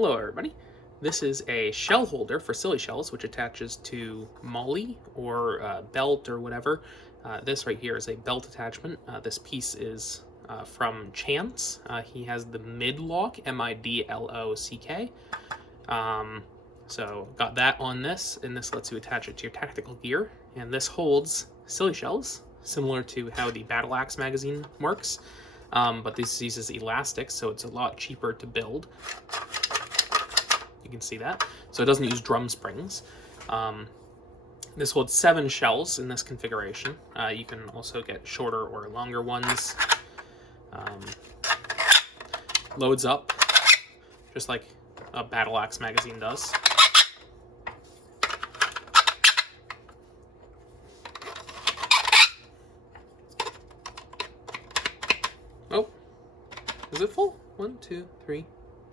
Hello everybody. This is a shell holder for silly shells, which attaches to molle or belt or whatever. This right here is a belt attachment. This piece is from Chance. He has the mid-lock, M-I-D-L-O-C-K. So got that on this, and this lets you attach it to your tactical gear. And this holds silly shells, similar to how the Battle Axe magazine works. But this uses elastic, so it's a lot cheaper to build. You can see that. So it doesn't use drum springs. This holds 7 shells in this configuration. You can also get shorter or longer ones. Loads up, just like a Battle Axe magazine does. Oh, is it full? 1, 2, 3,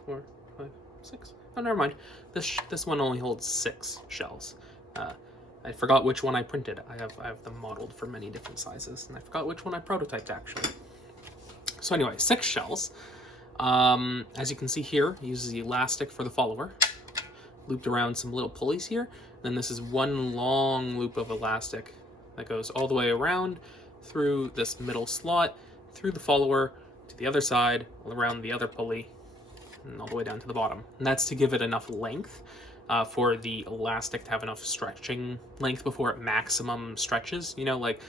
4, 5, 6. Oh, never mind. This one only holds 6 shells. I forgot which one I printed. I have them modeled for many different sizes, and I forgot which one I prototyped actually. So anyway, 6 shells. As you can see here, it uses the elastic for the follower, looped around some little pulleys here. Then this is one long loop of elastic that goes all the way around through this middle slot, through the follower, to the other side, around the other pulley, and all the way down to the bottom. And that's to give it enough length for the elastic to have enough stretching length before it maximum stretches, you know, like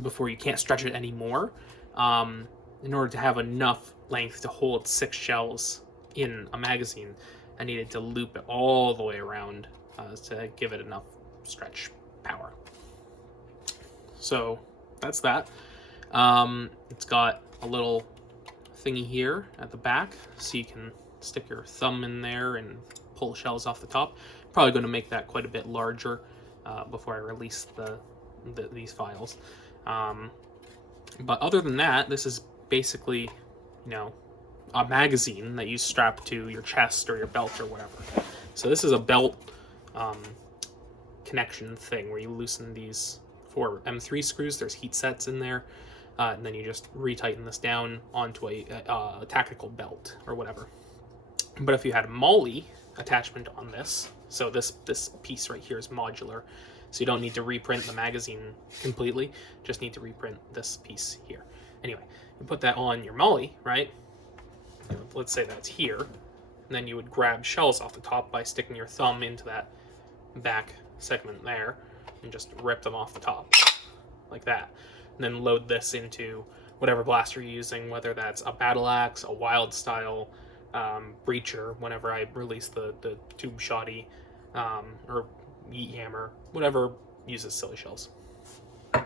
before you can't stretch it anymore. In order to have enough length to hold 6 shells in a magazine, I needed to loop it all the way around to give it enough stretch power. So that's that. It's got a little thingy here at the back, so you can stick your thumb in there and pull shells off the top. Probably going to make that quite a bit larger before I release these files. But other than that, this is basically, you know, a magazine that you strap to your chest or your belt or whatever. So this is a belt connection thing where you loosen these 4 M3 screws. There's heat sets in there. And then you just retighten this down onto a tactical belt or whatever. But if you had a molle attachment on this, so this piece right here is modular, so you don't need to reprint the magazine completely, just need to reprint this piece here. Anyway, you put that on your molle, right? Let's say that's here, and then you would grab shells off the top by sticking your thumb into that back segment there and just rip them off the top like that. And then load this into whatever blaster you're using, whether that's a Battle Axe, a Wild Style, Breacher, whenever I release the Tube Shoddy, or Yeet Hammer, whatever uses silly shells. And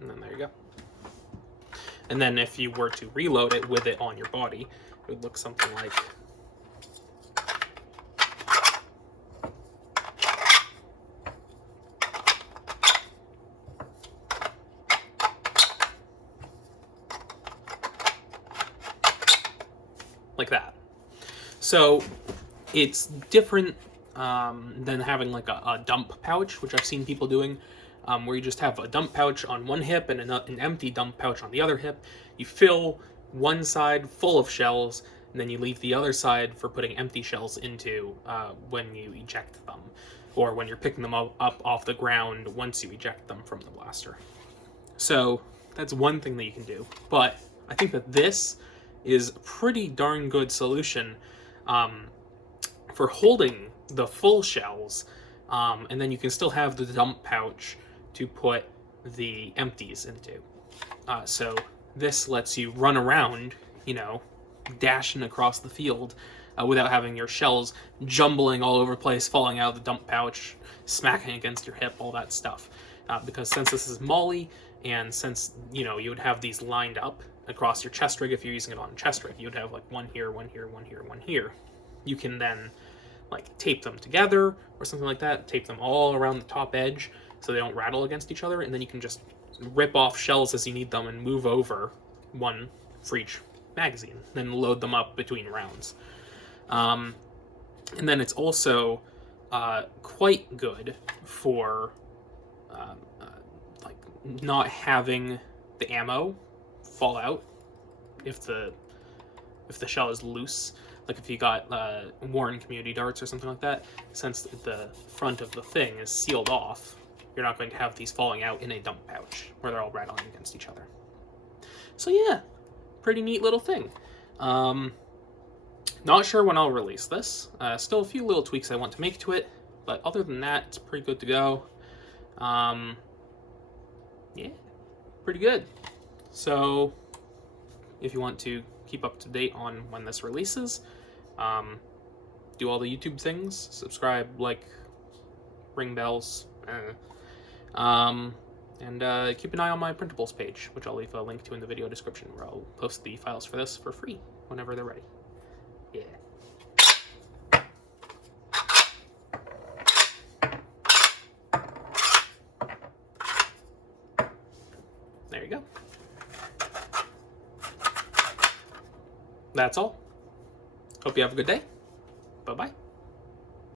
then there you go. And then if you were to reload it with it on your body, it would look something like that. So it's different than having like a dump pouch, which I've seen people doing, where you just have a dump pouch on one hip and an empty dump pouch on the other hip. You fill one side full of shells, and then you leave the other side for putting empty shells into when you eject them, or when you're picking them up off the ground once you eject them from the blaster. So that's one thing that you can do, but I think that this is a pretty darn good solution for holding the full shells, and then you can still have the dump pouch to put the empties into. So this lets you run around, you know, dashing across the field without having your shells jumbling all over the place, falling out of the dump pouch, smacking against your hip, all that stuff. Because since this is molle, and since, you know, you would have these lined up across your chest rig, if you're using it on a chest rig, you would have like one here, one here, one here, one here. You can then like tape them together or something like that, tape them all around the top edge so they don't rattle against each other, and then you can just rip off shells as you need them and move over one for each magazine, then load them up between rounds. And then it's also quite good for not having the ammo fall out if the shell is loose. Like if you got worn community darts or something like that, since the front of the thing is sealed off, you're not going to have these falling out in a dump pouch where they're all rattling against each other. So yeah, pretty neat little thing. Not sure when I'll release this. Still a few little tweaks I want to make to it, but other than that, it's pretty good to go. Yeah, pretty good. So if you want to keep up to date on when this releases, do all the YouTube things, subscribe, like, ring bells, and keep an eye on my printables page, which I'll leave a link to in the video description, where I'll post the files for this for free whenever they're ready. Yeah. There you go. That's all. Hope you have a good day. Bye-bye.